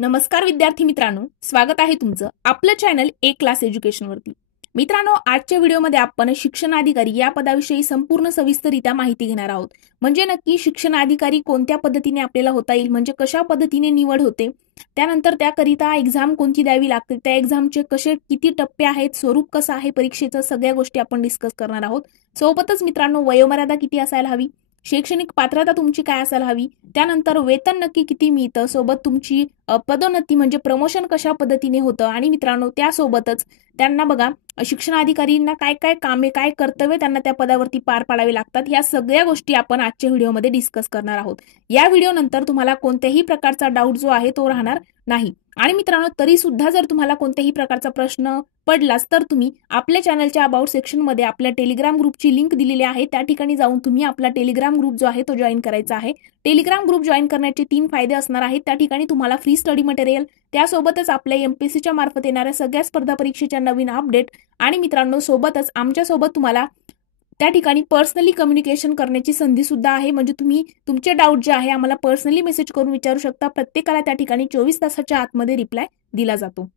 नमस्कार विद्यार्थी मित्रांनो, स्वागत आहे तुमचं आपलं चॅनल ए क्लास एज्युकेशन वरती। मित्रांनो, आजच्या व्हिडिओमध्ये आपण शिक्षण अधिकारी या पदाविषयी संपूर्ण सविस्तररित्या माहिती घेणार आहोत। म्हणजे नक्की शिक्षण अधिकारी कोणत्या पद्धतीने आपल्याला होता येईल, म्हणजे कशा पद्धतीने निवड होते, त्यानंतर त्याकरिता एक्झाम कोणती द्यावी लागते, त्या एक्झामचे कसे किती टप्पे आहेत, स्वरूप कसं आहे परीक्षेचं, सगळ्या गोष्टी आपण डिस्कस करणार आहोत। सोबतच मित्रांनो, वयोमर्यादा किती असायला हवी, शैक्षणिक पात्रता तुमची काय असायला हवी, त्यानंतर वेतन नक्की किती मिळतं, सोबत तुमची पदोन्नती म्हणजे प्रमोशन कशा पद्धतीने होतं, आणि मित्रांनो त्यासोबतच त्यांना बघा शिक्षण अधिकारींना काय काय कामे काय कर्तव्य त्यांना त्या पदावरती पार पाडावे लागतात, या सगळ्या गोष्टी आपण आजच्या व्हिडिओमध्ये डिस्कस करणार आहोत। या व्हिडिओ नंतर तुम्हाला कोणत्याही प्रकारचा डाऊट जो आहे तो राहणार नाही। आणि मित्रांनो, तरी सुद्धा जर तुम्हाला कोणत्याही प्रकारचा प्रश्न पडलाच तर तुम्ही आपल्या चॅनलच्या अबाउट सेक्शन मध्ये आपल्या टेलिग्राम ग्रुपची लिंक दिलेली आहे, त्या ठिकाणी जाऊन तुम्ही आपला टेलिग्राम ग्रुप जो आहे तो जॉईन करायचा आहे। टेलिग्राम ग्रुप जॉईन करण्याचे 3 फायदे असणार आहेत। त्या ठिकाणी तुम्हाला फ्री स्टडी मटेरियल, त्यासोबतच आपल्या एमपीएससीच्या मार्फत येणाऱ्या सगळ्या स्पर्धा परीक्षेच्या नवीन अपडेट, आणि मित्रांनो सोबतच आमच्यासोबत तुम्हाला त्या ठिकाणी पर्सनली कम्युनिकेशन करण्याची संधी सुद्धा आहे। म्हणजे तुम्ही तुमचे डाऊट जे आहे आम्हाला पर्सनली मेसेज करून विचारू शकता, प्रत्येकाला त्या ठिकाणी 24 तासाच्या आतमध्ये रिप्लाय दिला जातो।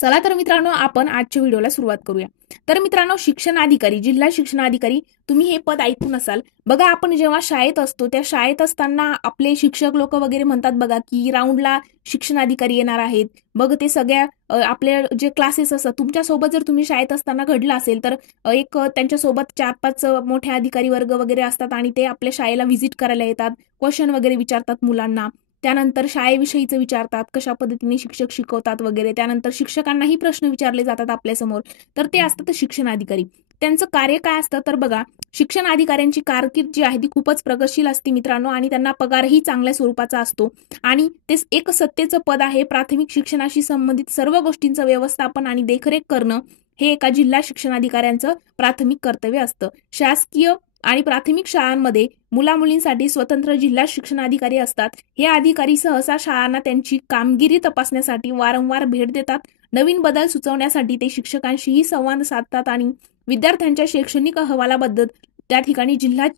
चला तर मित्रांनो, आपण आजच्या व्हिडिओला सुरुवात करूया। तर मित्रांनो, शिक्षण अधिकारी, जिल्हा शिक्षण अधिकारी, तुम्ही हे पद ऐकून असाल बघा। आपण जेव्हा शाळेत असतो त्या शाळेत असताना आपले शिक्षक लोक वगैरे म्हणतात बघा की राऊंडला शिक्षण अधिकारी येणार आहेत, मग ते सगळ्या आपले जे क्लासेस असतात तुमच्यासोबत जर तुम्ही शाळेत असताना घडलं असेल तर एक त्यांच्यासोबत 4-5 मोठे अधिकारी वर्ग वगैरे असतात आणि ते आपल्या शाळेला व्हिजिट करायला येतात, क्वेश्चन वगैरे विचारतात मुलांना, त्यानंतर शाळेविषयीचं विचारतात, कशा पद्धतीने शिक्षक शिकवतात वगैरे, त्यानंतर शिक्षकांनाही प्रश्न विचारले जातात आपल्यासमोर, तर ते असतात शिक्षण अधिकारी। त्यांचं कार्य काय असतं तर बघा, शिक्षण अधिकाऱ्यांची कारकीर्द जी आहे ती खूपच प्रगतशील असते मित्रांनो, आणि त्यांना पगारही चांगल्या स्वरूपाचा असतो, आणि ते एक सत्तेचं पद आहे। प्राथमिक शिक्षणाशी संबंधित सर्व गोष्टींचं व्यवस्थापन आणि देखरेख करणं हे एका जिल्हा शिक्षण अधिकाऱ्यांचं प्राथमिक कर्तव्य असतं। शासकीय आणि प्राथमिक शाळांमध्ये मुला-मुलींसाठी स्वतंत्र जिल्हा शिक्षण अधिकारी असतात। हे अधिकारी सहसा शाळांना त्यांची कामगिरी तपासण्यासाठी वारंवार भेट देतात, नवीन बदल सुचवण्यासाठी ते शिक्षकांशीही संवाद साधतात, आणि विद्यार्थ्यांच्या शैक्षणिक अहवालाबद्दल त्या ठिकाणी जिल्हा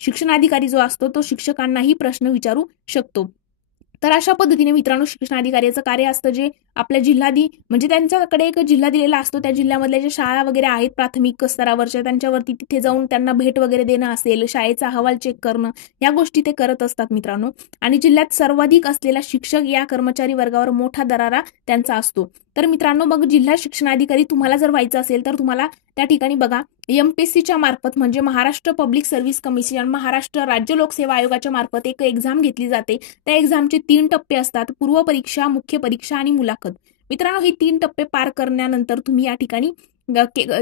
शिक्षण अधिकारी जो असतो तो शिक्षकांनाही प्रश्न विचारू शकतो। तर अशा पद्धतीने मित्रांनो शिक्षण अधिकाऱ्याचं कार्य असतं, जे आपल्या जिल्हाधी म्हणजे त्यांच्याकडे एक जिल्हा दिलेला असतो, त्या जिल्ह्यामधल्या ज्या शाळा वगैरे आहेत प्राथमिक स्तरावरच्या त्यांच्यावरती तिथे जाऊन त्यांना भेट वगैरे देणं असेल, शाळेचा अहवाल चेक करणं, या गोष्टी ते करत असतात मित्रांनो। आणि जिल्ह्यात सर्वाधिक असलेला शिक्षक या कर्मचारी वर्गावर मोठा दरारा त्यांचा असतो। तर मित्रांनो, मग जिल्हा शिक्षण अधिकारी तुम्हाला जर व्हायचं असेल तर तुम्हाला त्या ठिकाणी बघा एमपीएससीच्या मार्फत म्हणजे Maharashtra public service commission, Maharashtra राज्य लोकसेवा आयोगाच्या मार्फत एक एक्झाम घेतली जाते। त्या एक्झामचे 3 टप्पे असतात, पूर्व परीक्षा, मुख्य परीक्षा आणि मुलाखत। मित्रांनो, हे 3 टप्पे पार करण्यानंतर तुम्ही या ठिकाणी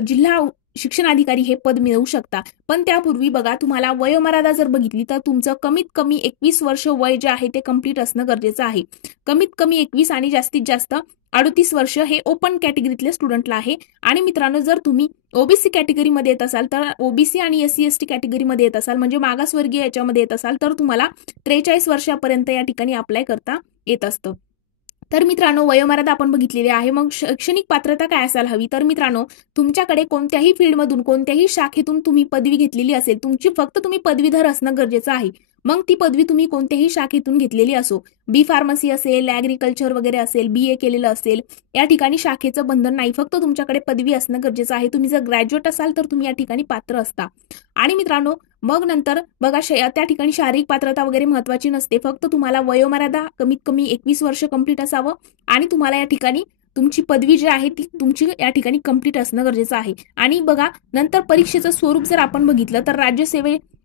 जिल्हा शिक्षण अधिकारी हे पद मिळवू शकता। पण त्यापूर्वी बघा, तुम्हाला वयोमर्यादा जर बघितली तर तुमचं कमीत कमी 21 वर्ष वय जे आहे ते कंप्लीट असणं गरजेचं आहे। कमीत कमी 21 आणि जास्तीत जास्त 38 वर्ष हे ओपन कॅटेगरीतल्या स्टुडंटला आहे। आणि मित्रांनो, जर तुम्ही ओबीसी कॅटेगरीमध्ये येत असाल तर ओबीसी आणि एससी एसटी कॅटेगरीमध्ये येत असाल म्हणजे मागासवर्गीय याच्यामध्ये येत असाल तर तुम्हाला 43 वर्षापर्यंत या ठिकाणी अप्लाय करता येत असतं। तर मित्रांनो, वयोमर्यादा आपण बघितलेली आहे। मग शैक्षणिक पात्रता काय असायला हवी, तर मित्रांनो तुमच्याकडे कोणत्याही फील्डमधून कोणत्याही शाखेतून तुम्ही पदवी घेतलेली असेल, फक्त तुम्ही पदवीधर असणं गरजेचं आहे। मग ती पदवी तुम्ही कोणत्याही शाखेतून घेतलेली असो, बी फार्मसी असेल, ऍग्रिकल्चर वगैरे असेल, बीए केलेलं असेल, या ठिकाणी शाखेचं बंधन नाही, फक्त तुमच्याकडे पदवी असणं गरजेचं आहे। तुम्ही जर ग्रॅज्युएट असाल तर तुम्ही या ठिकाणी पात्र असता। आणि मित्रांनो, मग नंतर बघा त्या ठिकाणी शारीरिक पात्रता वगैरे महत्वाची नसते, फक्त तुम्हाला वयोमर्यादा कमीत कमी 21 वर्ष कंप्लीट असावं, आणि तुम्हाला या ठिकाणी तुमची पदवी जी आहे ती तुमची या ठिकाणी कंप्लीट असणं गरजेचं आहे। आणि बघा नंतर परीक्षेचं स्वरूप जर आपण बघितलं तर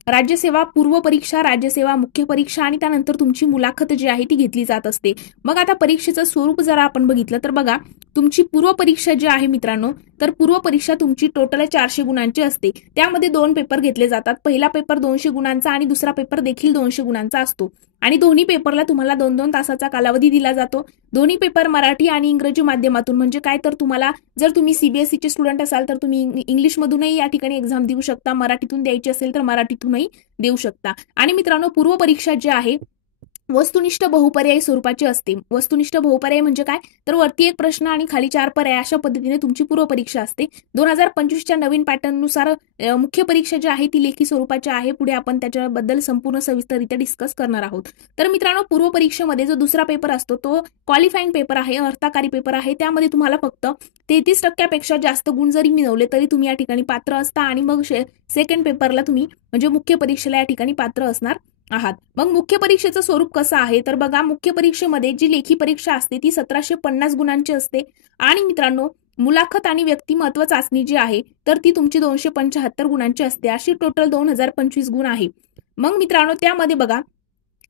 राज्यसेवा पूर्व परीक्षा, राज्यसेवा मुख्य परीक्षा, आणि त्यानंतर तुमची मुलाखत जी आहे ती घेतली जात असते। मग आता परीक्षेचं स्वरूप जर आपण बघितलं तर बघा, तुमची पूर्व परीक्षा जी आहे मित्रांनो, तर पूर्व परीक्षा तुमची टोटल 400 गुणांची असते। त्यामध्ये 2 पेपर घेतले जातात, पहिला पेपर 200 गुणांचा आणि दुसरा पेपर देखील 200 गुणांचा असतो, आणि दोन्ही पेपरला तुम्हाला 2-2 तासाचा कालावधी दिला जातो। दोन्ही पेपर मराठी आणि इंग्रजी माध्यमातून, म्हणजे काय तर तुम्हाला जर तुम्ही सीबीएसईचे स्टुडंट असाल तर तुम्ही इंग्लिशमधूनही या ठिकाणी एक्झाम देऊ शकता, मराठीतून द्यायची असेल तर मराठीतूनही देऊ शकता। आणि मित्रांनो, पूर्व परीक्षा जी आहे वस्तुनिष्ठ बहुपर्यायी स्वरूपाची असते. वस्तुनिष्ठ बहुपर्याय म्हणजे काय, तर वरती एक प्रश्न आणि खाली 4 पर्याय अशा पद्धतीने तुमची पूर्व परीक्षा असते. 2025च्या नवीन पॅटर्ननुसार मुख्य परीक्षा जी आहे ती लेखी स्वरूपाची आहे. पुढे आपण त्याच्याबद्दल संपूर्ण सविस्तररित्या डिस्कस करणार आहोत. तर मित्रांनो, पूर्व परीक्षेमध्ये जो दुसरा पेपर असतो तो क्वालिफाईंग पेपर आहे, अर्थकारी पेपर आहे. त्यामध्ये तुम्हाला फक्त 33% जास्त गुण जरी मिळवले तरी तुम्ही या ठिकाणी पात्र असता आणि मग सेकंड पेपरला तुम्ही म्हणजे मुख्य परीक्षेला या ठिकाणी पात्र असणार आहात. मग मुख्य परीक्षेचं स्वरूप कसं आहे, तर बघा, मुख्य परीक्षेमध्ये जी लेखी परीक्षा असते ती 1750 गुणांची असते आणि मित्रांनो, मुलाखत आणि व्यक्तिमत्व चाचणी जी आहे तर ती तुमची 275 गुणांची असते. अशी टोटल 2025 गुण आहे. मग मित्रांनो, त्यामध्ये बघा,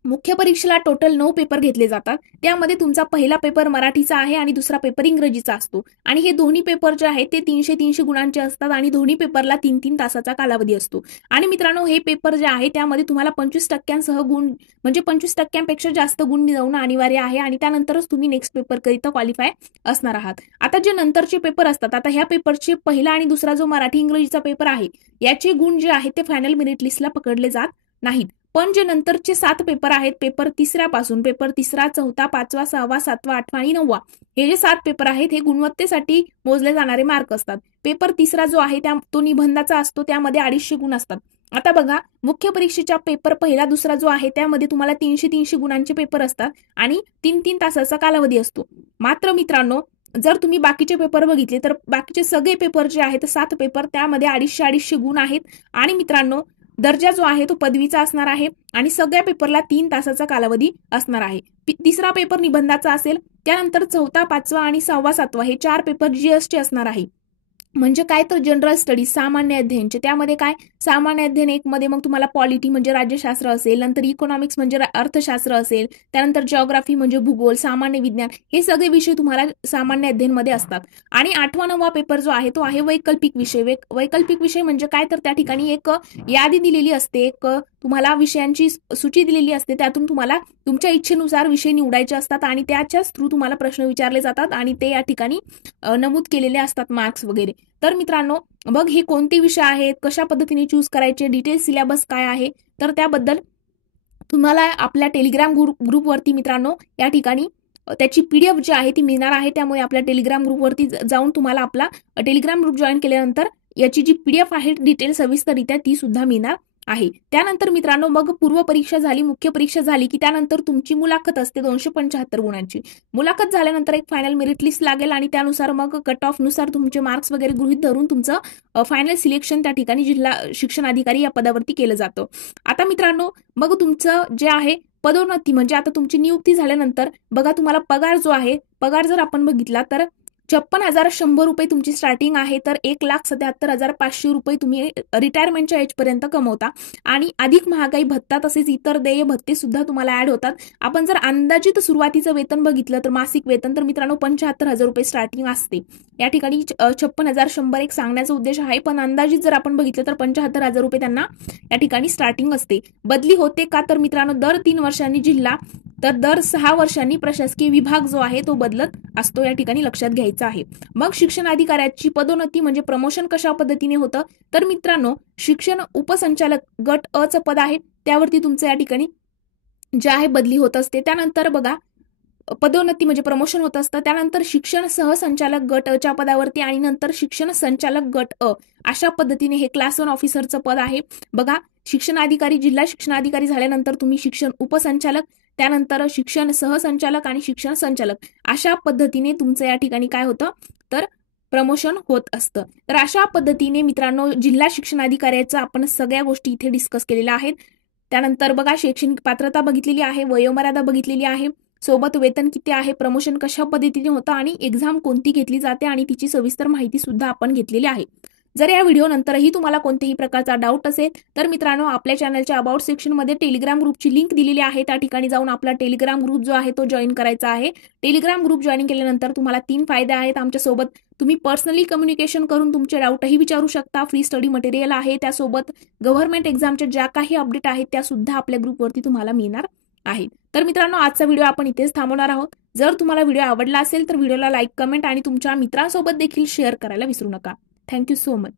मुख्य परीक्षेला टोटल 9 पेपर घेतले जातात. त्यामध्ये तुमचा पहिला पेपर मराठीचा आहे आणि दुसरा पेपर इंग्रजीचा असतो आणि हे दोन्ही पेपर जे आहेत ते 300 गुणांचे असतात आणि दोन्ही पेपरला 3-3 तासाचा कालावधी असतो. आणि मित्रांनो, हे पेपर जे आहे त्यामध्ये तुम्हाला 25% गुण म्हणजे 25% जास्त गुण मिळवणं अनिवार्य आहे आणि त्यानंतरच तुम्ही नेक्स्ट पेपर करिता क्वालिफाय असणार आहात. आता जे नंतरचे पेपर असतात, आता ह्या पेपरचे पहिला आणि दुसरा जो मराठी इंग्रजीचा पेपर आहे याचे गुण जे आहेत ते फायनल मेरिट लिस्टला पकडले जात नाहीत. पण जे नंतरचे 7 पेपर आहेत, पेपर तिसऱ्यापासून पेपर तिसरा, चौथा, 5वा, 6वा, 7वा, 8वा आणि 9वा, हे जे 7 पेपर आहेत हे गुणवत्तेसाठी मोजले जाणारे मार्क असतात. पेपर तिसरा जो आहे तो निबंधाचा असतो, त्यामध्ये 250 गुण असतात. आता बघा, मुख्य परीक्षेच्या पेपर पहिला दुसरा जो आहे त्यामध्ये तुम्हाला 300 गुणांचे पेपर असतात आणि 3-3 तासाचा कालावधी असतो. मात्र मित्रांनो, जर तुम्ही बाकीचे पेपर बघितले तर बाकीचे सगळे पेपर जे आहेत 7 पेपर त्यामध्ये 250 गुण आहेत आणि मित्रांनो, दर्जा जो आहे तो पदवीचा असणार आहे आणि सगळ्या पेपरला 3 तासाचा कालावधी असणार आहे. तिसरा पेपर निबंधाचा असेल, त्यानंतर चौथा, 5वा आणि 6वा, 7वा हे 4 पेपर जीएसचे असणार आहे. म्हणजे काय, तर जनरल स्टडीज, सामान्य अध्ययनचे. त्यामध्ये काय, सामान्य अध्ययन 1 मध्ये मग तुम्हाला पॉलिटी म्हणजे राज्यशास्त्र असेल, नंतर इकॉनॉमिक्स म्हणजे अर्थशास्त्र असेल, त्यानंतर जिओग्राफी म्हणजे भूगोल, सामान्य विज्ञान, हे सगळे विषय तुम्हाला सामान्य अध्ययन मध्ये असतात. आणि 8वा 9वा पेपर जो आहे तो आहे वैकल्पिक विषय. वैकल्पिक विषय म्हणजे काय, तर त्या ठिकाणी एक यादी दिलेली असते, एक तुम्हाला विषयांची सूची दिलेली असते, त्यातून तुम्हाला तुमच्या इच्छेनुसार विषय निवडायचे असतात आणि त्याच्याच थ्रू तुम्हाला प्रश्न विचारले जातात आणि ते या ठिकाणी नमूद केलेले असतात मार्क्स वगैरे. तर मित्रांनो, मग हे कोणते विषय आहेत, कशा पद्धतीने चूज करायचे, डिटेल सिलेबस काय आहे, तर त्याबद्दल तुम्हाला आपल्या टेलिग्राम ग्रुपवरती मित्रांनो या ठिकाणी त्याची PDF जी आहे ती मिळणार आहे. त्यामुळे आपल्या टेलिग्राम ग्रुपवरती जाऊन तुम्हाला आपला टेलिग्राम ग्रुप जॉईन केल्यानंतर याची जी PDF आहे डिटेल सविस्तररित्या ती सुद्धा मिळणार आहे. त्यानंतर मित्रांनो, मग पूर्व परीक्षा झाली, मुख्य परीक्षा झाली की त्यानंतर तुमची मुलाखत असते 275 गुणांची. मुलाखत झाल्यानंतर एक फायनल मेरिट लिस्ट लागेल आणि त्यानुसार मग कट ऑफ नुसार तुमचे मार्क्स वगैरे गृहीत धरून तुमचं फायनल सिलेक्शन त्या ठिकाणी जिल्हा शिक्षण अधिकारी या पदावरती केलं जातं. आता मित्रांनो, मग तुमचं जे आहे पदोन्नती म्हणजे आता तुमची नियुक्ती झाल्यानंतर बघा, तुम्हाला पगार जो आहे, पगार जर आपण बघितला तर 56,100 रुपये तुमची स्टार्टिंग आहे, तर 1,77,500 रुपये तुम्ही रिटायरमेंटच्या एज पर्यंत कमवता आणि अधिक महागाई भत्ता तसेच इतर देय भत्ते सुद्धा तुम्हाला ऍड होतात. आपण जर अंदाजित सुरुवातीचं वेतन बघितलं तर मासिक वेतन तर मित्रांनो 75,000 रुपये स्टार्टिंग असते. या ठिकाणी 56,100 एक सांगण्याचा उद्देश आहे, पण अंदाजित जर आपण बघितलं तर 75,000 रुपये त्यांना या ठिकाणी स्टार्टिंग असते. बदली होते का, तर मित्रांनो दर 3 वर्षांनी जिल्हा, तर दर 6 वर्षांनी प्रशासकीय विभाग जो आहे तो बदलत असतो, या ठिकाणी लक्षात घ्यायचं आहे. मग शिक्षण अधिकाऱ्याची पदोन्नती म्हणजे प्रमोशन कशा पद्धतीने होतं, तर मित्रांनो शिक्षण उपसंचालक गट अ चं पद आहे त्यावरती तुमचं या ठिकाणी जे आहे बदली होत असते. त्यानंतर बघा, पदोन्नती म्हणजे प्रमोशन होत असतं. त्यानंतर शिक्षण सहसंचालक गट अ च्या पदावरती आणि नंतर शिक्षण संचालक गट अ अशा पद्धतीने हे क्लास 1 ऑफिसरचं पद आहे. बघा, शिक्षणाधिकारी, जिल्हा शिक्षणाधिकारी झाल्यानंतर तुम्ही शिक्षण उपसंचालक, त्यानंतर शिक्षण सहसंचालक आणि शिक्षण संचालक अशा पद्धतीने तुमचं या ठिकाणी काय होतं, तर प्रमोशन होत असतं. तर अशा पद्धतीने मित्रांनो जिल्हा शिक्षणाधिकाऱ्याचं आपण सगळ्या गोष्टी इथे डिस्कस केलेल्या आहेत. त्यानंतर बघा, शैक्षणिक पात्रता बघितलेली आहे, वयोमर्यादा बघितलेली आहे, सोबत वेतन किती आहे, प्रमोशन कशा पद्धतीने होतं आणि एक्झाम कोणती घेतली जाते आणि तिची सविस्तर माहिती सुद्धा आपण घेतलेली आहे. जर या व्हिडिओ नंतरही तुम्हाला कोणत्याही प्रकारचा डाऊट असेल तर मित्रांनो आपल्या चॅनलच्या अबाउट सेक्शनमध्ये टेलिग्राम ग्रुपची लिंक दिलेली आहे, त्या ठिकाणी जाऊन आपला टेलिग्राम ग्रुप जो आहे तो जॉईन करायचा आहे. टेलिग्राम ग्रुप जॉईन केल्यानंतर तुम्हाला 3 फायदे आहेत. आमच्यासोबत तुम्ही पर्सनली कम्युनिकेशन करून तुमचे डाऊटही विचारू शकता, फ्री स्टडी मटेरियल आहे, त्यासोबत गव्हर्नमेंट एक्झामच्या ज्या काही अपडेट आहेत त्या सुद्धा आपल्या ग्रुपवरती तुम्हाला मिळणार आहे. तर मित्रांनो आजचा व्हिडिओ आपण इथेच थांबवणार आहोत. जर तुम्हाला व्हिडिओ आवडला असेल तर व्हिडिओला लाईक, कमेंट आणि तुमच्या मित्रांसोबत देखील शेअर करायला विसरू नका. Thank you so much.